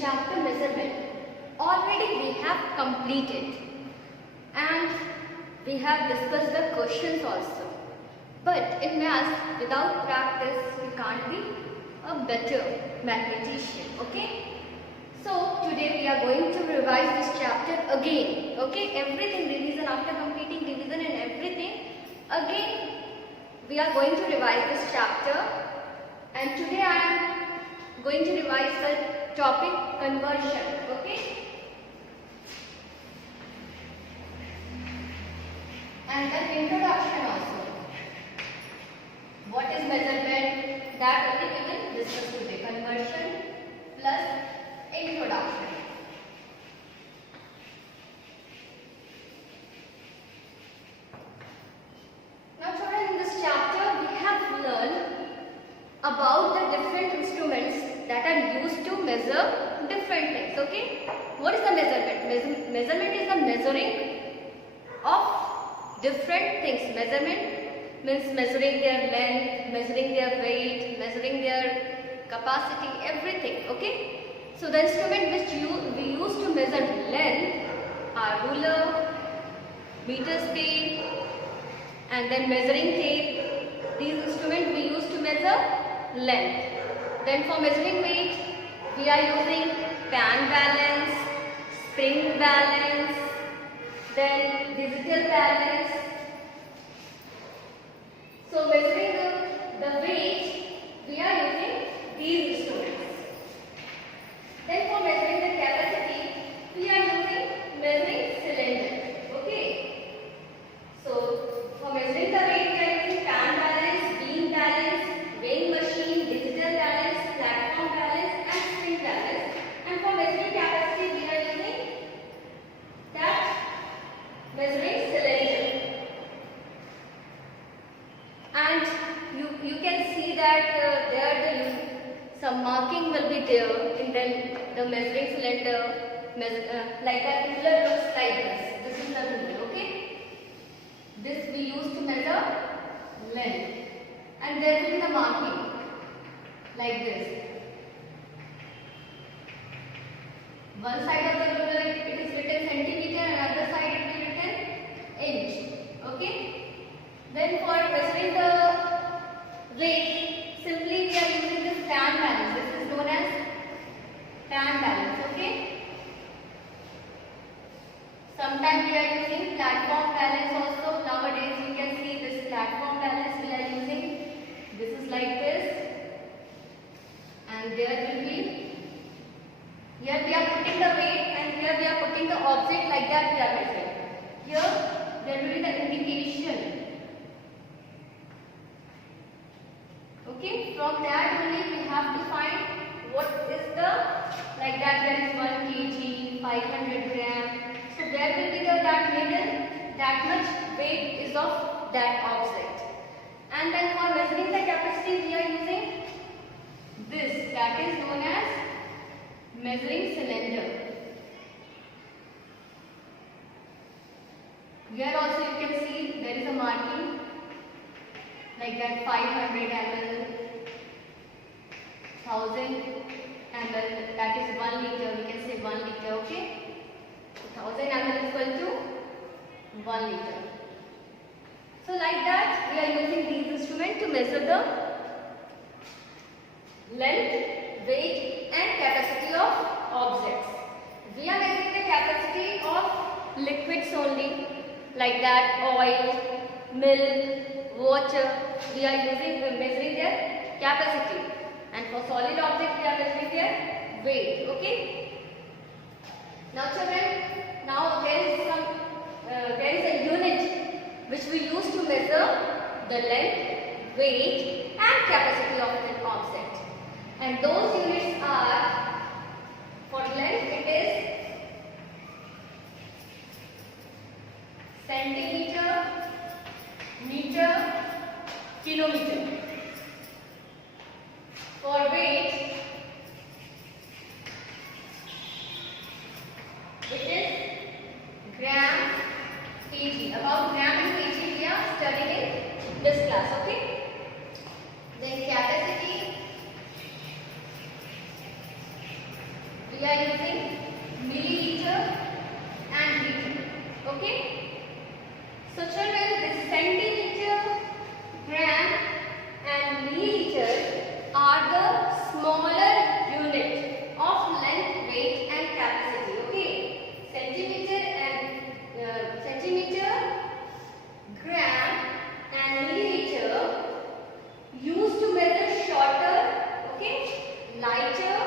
chapter measurement, already we have completed and we have discussed the questions also. But in maths, without practice, you can't be a better mathematician. Okay? So today we are going to revise this chapter again. Okay? Everything, revision after completing revision and everything. Again, we are going to revise this chapter. And today I am going to revise the topic conversion. Okay? And an introduction also. What is measurement? That only we will discuss today. Conversion plus introduction. Now children, in this chapter we have learned about the different instruments that are used to measure different things. Okay? What is the measurement? Measurement is the measuring of different things. Measurement means measuring their length, measuring their weight, measuring their capacity, everything. Okay? So the instrument which we use to measure length are ruler, meter scale, and then measuring tape. These instruments we use to measure length. Then for measuring weight, we are using pan balance, spring balance, then digital balance. So measuring the weight, we are using these instruments. Then for measuring the capacity, we are using measuring cylinder. Okay. So for measuring the weight, we are using pan balance, beam balance, weighing machine, digital balance, platform balance, and spring balance. And for measuring capacity, we are using that measuring cylinder. And you can see that there some marking will be there in the measuring cylinder, like a ruler looks like this. This is the ruler, okay? This we use to measure length. And there will be the marking like this. One side of the ruler it is written centimeter and other side it will be written inch. Okay? Then for measuring the weight, simply we are using this pan balance. This is known as pan balance. Okay? Sometimes we are using platform balance also. Nowadays you can see this platform balance we are using. This is like this. And there will be, here we are putting the weight and here we are putting the object like that we are measuring. Here there will be the indication. Okay, from that only we have to find what is the, like that there is 1 kg, 500 gram. So where will be the that middle, that much weight is of that object. And then for measuring the capacity we are using this, that is known as measuring cylinder. Here also you can see there is a marking like that 500 ml, 1000 ml, that is 1 liter, we can say 1 liter, okay? 1000 ml is equal to 1 liter. So like that we are using these instruments to measure the length, weight and capacity of objects. We are measuring the capacity of liquids only, like that oil, milk, water. We are measuring their capacity, and for solid object we are measuring their weight. Okay. Now children, now there is a unit which we use to measure the length, weight, and capacity of an object. And those units are, for length it is centimeter, meter, kilometer. For weight, it is gram, kg. About gram and kg we are studying in this class. Okay. Then capacity, we we are using milliliter and liter. Okay. So children, this centimeter, gram and milliliter are the smaller unit of length, weight and capacity. Okay. Centimeter, gram and milliliter used to measure shorter, okay, lighter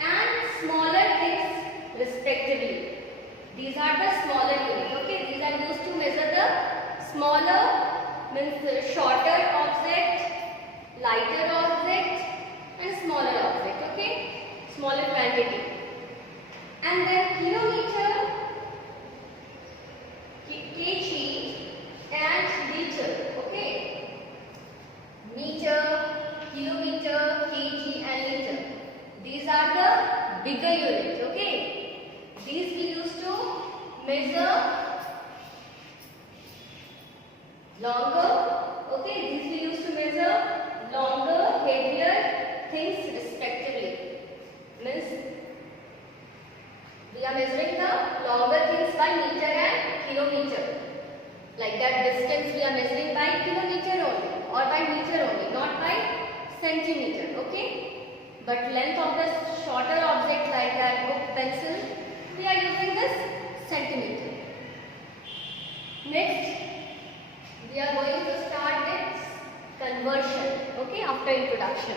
and smaller things respectively. These are the smaller units. Okay, these are used to measure the smaller, means shorter object, lighter object and smaller object. Okay, smaller quantity. And then kilometer, kg and liter. Okay, meter, kilometer, kg and liter. These are the bigger units. Okay, these we used to measure longer. Okay, these we used to measure longer, heavier things respectively. Means we are measuring the longer things by meter and kilometer. Like that distance we are measuring by kilometer only or by meter only, not by centimeter. Okay. But length of the shorter object like that book, pencil, we are using this centimeter. Next, we are going to start with conversion. Okay, after introduction.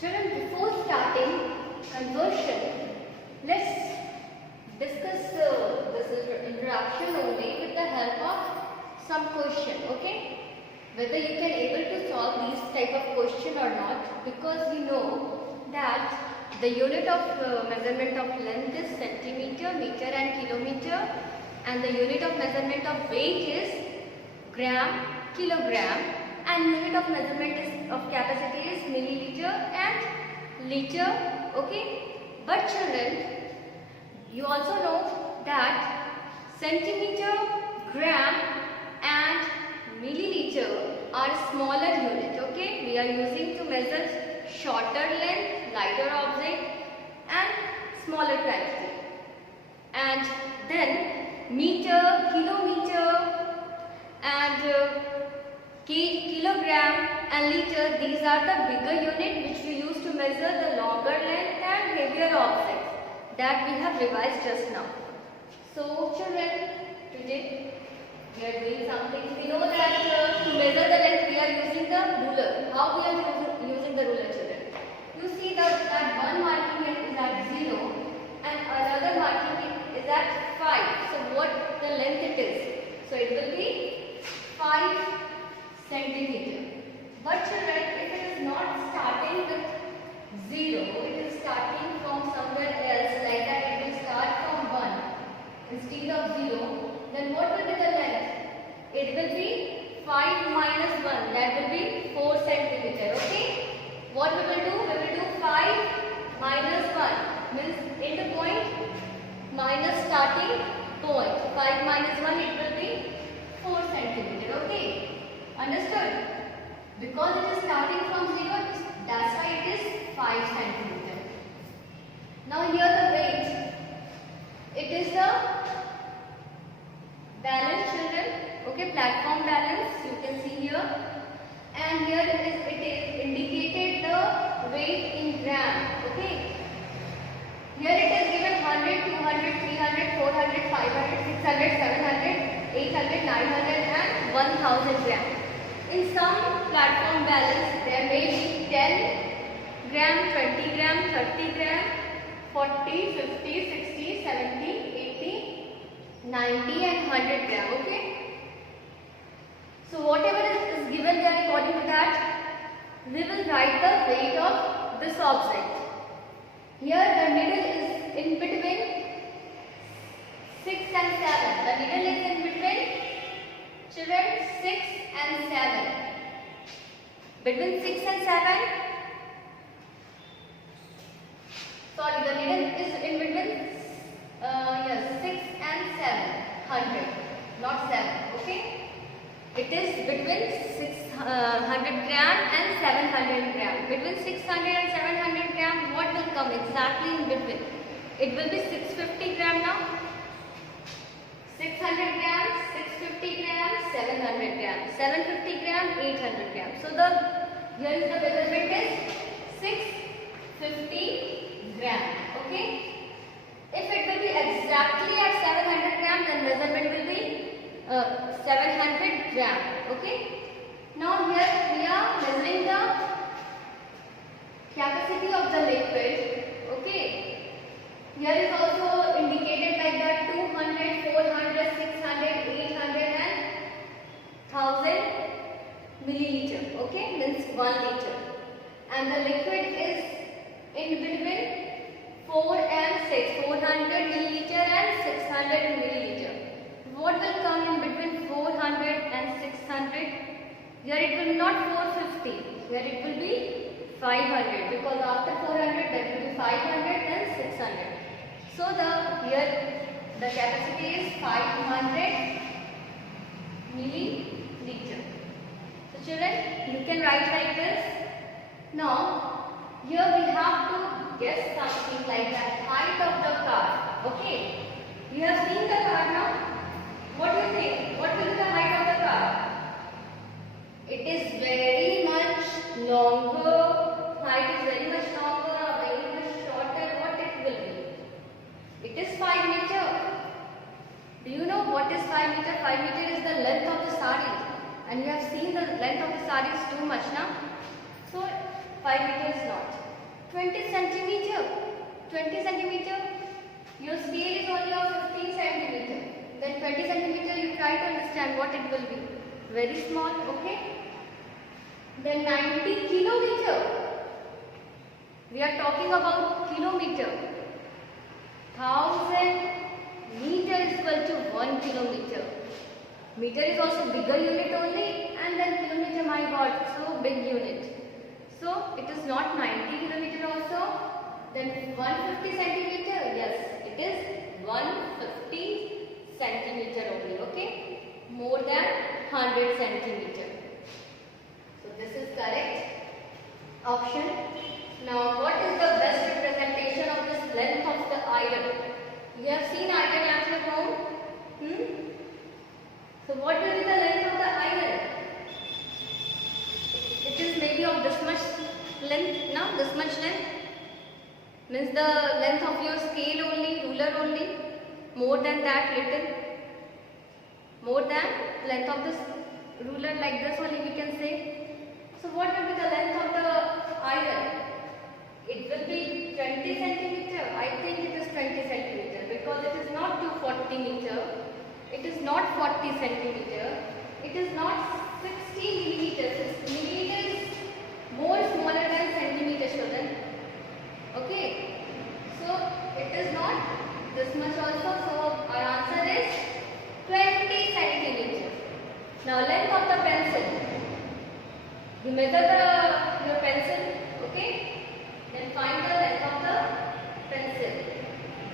Children, before starting conversion, let's discuss this introduction only with the help of some question. Okay. Whether you can able to solve these type of question or not, because we know that the unit of measurement of length is centimeter, meter and kilometer, and the unit of measurement of weight is gram, kilogram, and unit of measurement of capacity is milliliter and liter. Okay, but children, you also know that centimeter, gram and milliliter are smaller unit. Okay, we are using to measure shorter length, lighter object and smaller quantity. And then meter, kilometer and kilogram and liter, these are the bigger unit which we use to measure the longer length and heavier objects that we have revised just now. So children, today we are doing something. We know that to measure the length we are using the ruler. How we are using the ruler, children? You see that one marking it is at 0 and another marking it is at 5. So what the length it is? So it will be 5 centimeter. But children, if it is not starting with 0, it is starting from somewhere else, like that it will start from 1 instead of 0, then what will be the length? It will be 5 minus 1, that will be 4 centimeter. Okay? What we will do? We will do 5 minus 1, means end point minus starting point. 5 minus 1, it will be 4 centimeter. Okay? Understood? Because it is starting from 0, that's why it is 5 centimeter. Now here the weight. It is the balance, children. Okay, platform balance. You can see here. And here it is indicated the weight in gram. Okay. Here it is given 100, 200, 300, 400, 500, 600, 700, 800, 900 and 1000 gram. In some platform balance there may be 10 gram, 20 gram, 30 gram, 40, 50, 60, 70, 80, 90 and 100 gram. Okay. So whatever is given there, according to that, we will write the weight of this object. Here the needle is in between 6 and 7. The needle is in between, children, 6 and 7. Between 6 and 7. Sorry, the needle is in between 6 and 700, not 7. Okay. It is between 600 gram and 700 gram. Between exactly in between. It will be 650 gram now. 600 grams, 650 grams, 700 grams, 750 grams, 800 grams. So the here is the measurement is 650 grams. Okay. If it will be exactly at 700 grams, then measurement will be 700 grams. Okay. Now here we are measuring the capacity of the liquid. Okay. Here is also indicated like that 200, 400, 600, 800 and 1000 milliliter. Okay, means 1 liter. And the liquid is in between 4 and 6, 400 milliliter and 600 milliliter. What will come in between 400 and 600? Here it will not 450. Here it will be 500, because after 400 that will be 500 and 600. So here the capacity is 500 milliliter. So children, you can write like this. Now here we have to guess something like that, height of the car. Okay, you have seen the car now. What do you think? What will be the height of the car? It is very much longer. Height is very much longer or very much shorter. What it will be? It is 5 meter. Do you know what is 5 meter? 5 meter is the length of the sari. And you have seen the length of the sari is too much now. So 5 meter is not. 20 centimeter. 20 centimeter. Your scale is only of 15 centimeter. Then 20 centimeter you try to understand what it will be. Very small. Okay. Then 90 kilometer. We are talking about kilometer. 1000 meter is equal to 1 kilometer. Meter is also bigger unit only, and then kilometer, my God, so big unit. So it is not 90 kilometer also. Then 150 centimeter. Yes, it is 150 centimeter only. Okay, more than 100 centimeter. So this is correct option. Now, what is the best representation of this length of the iron? You have seen iron at your home. So, what will be the length of the iron? It is maybe of this much length. Now, this much length means the length of your scale only, ruler only. More than that, little. More than length of this ruler, like this only we can say. So, what will be the length of the iron? It will be 20 centimeter. I think it is 20 centimeter because it is not 240 meter. It is not 40 centimeter. It is not 60 millimeters. Millimeter is more smaller than centimeter, children. Okay. So it is not this much also. So our answer is 20 centimeter. Now length of the pencil. You measure your pencil. Okay. Then find the length of the pencil.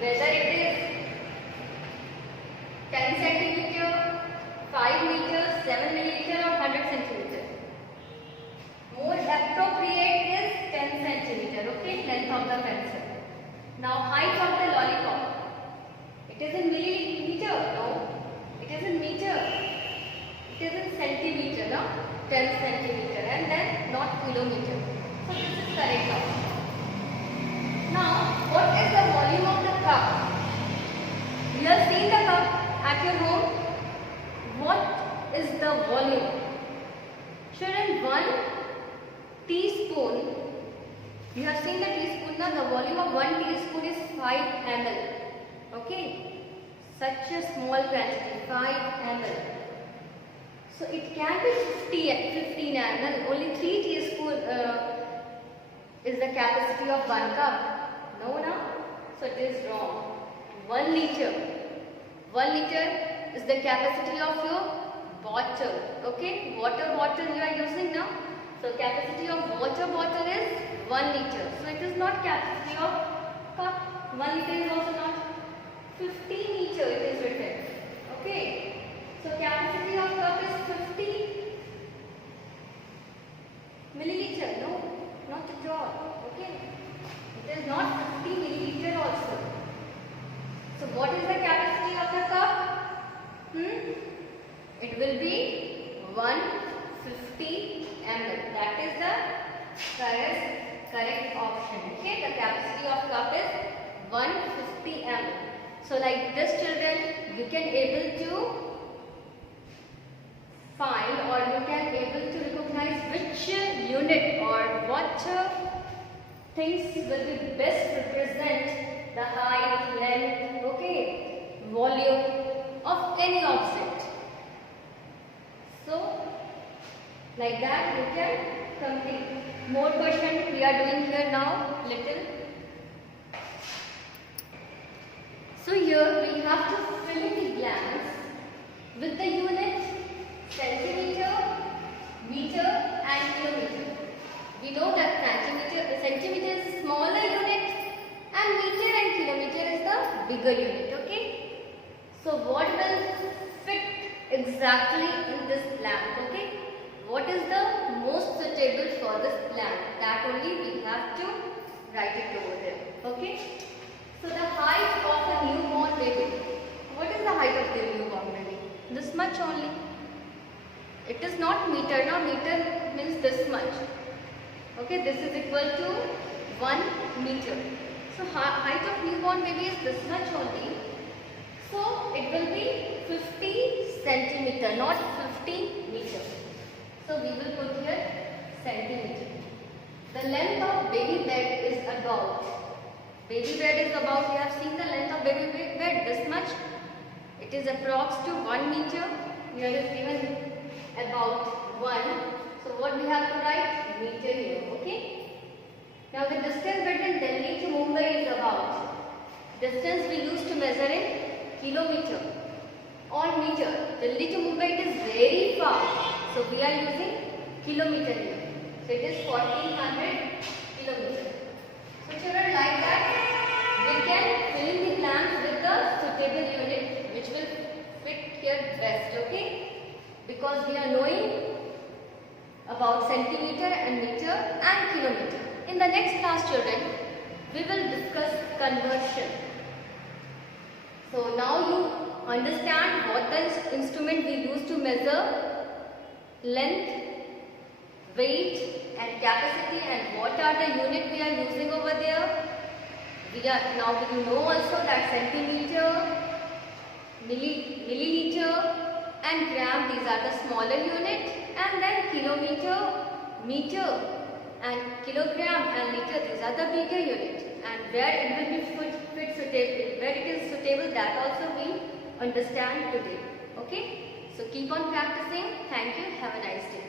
Whether it is 10 centimeter, 5 meters, 7 millimeter or 100 centimeter. More appropriate is 10 centimeter. Okay, length of the pencil. Now height of the lollipop. It is in millimeter. No, it is in meter. It is in centimeter. No, 10 centimeter and then not kilometer. So this is correct now. Now, what is the volume of the cup? You have seen the cup at your home. What is the volume? Children, 1 teaspoon. You have seen the teaspoon now. The volume of 1 teaspoon is 5 ml. Okay. Such a small quantity, 5 ml. So it can be 15 ml. Only 3 teaspoon is the capacity of 1 cup. No, no. So it is wrong. 1 liter. 1 liter is the capacity of your bottle. Okay, water bottle you are using now. So capacity of water bottle is 1 liter. So it is not capacity of cup. 1 liter is also not. 50 meter it is written. Okay. So capacity of cup is 50 milliliter. No, not at all. Okay. It is not 50 50 mm. So like this, children, you can able to find, or you can able to recognize which unit or what things will be best represent the height, length, okay, volume of any object. So like that you can complete. More question we are doing here now, little. So here we have to fill in the blanks with the unit centimeter, meter and kilometer. We know that centimeter is a smaller unit and meter and kilometer is the bigger unit, okay. So what will fit exactly in this blank, okay. What is the most suitable for this blank? That only we have to write it over there, okay. So the height of a newborn baby. What is the height of the newborn baby? This much only. It is not meter. Now meter means this much. Okay, this is equal to 1 meter. So height of newborn baby is this much only. So it will be 50 centimeter, not 50 meter. So we will put here centimeter. The length of baby bed is about. Baby bed is about, you have seen the length of baby bed, this much. It is approx to 1 meter. Here is given about 1. So what we have to write? Meter here, okay. Now the distance between Delhi to Mumbai is about. Distance we used to measure in kilometer or meter. Delhi to Mumbai it is very far. So we are using kilometer here. So it is 1400 kilometers. So children, like that we can fill in the blanks with the suitable unit which will fit here best, okay? Because we are knowing about centimeter and meter and kilometer. In the next class, children, we will discuss conversion. So now you understand what the instrument we use to measure length, weight and capacity, and what are the unit we are using over there. Now we know also that centimeter, milliliter and gram, these are the smaller unit, and then kilometer, meter and kilogram and liter, these are the bigger unit, and where it will be fit suitable, where it is suitable, that also we understand today, okay. So keep on practicing. Thank you. Have a nice day.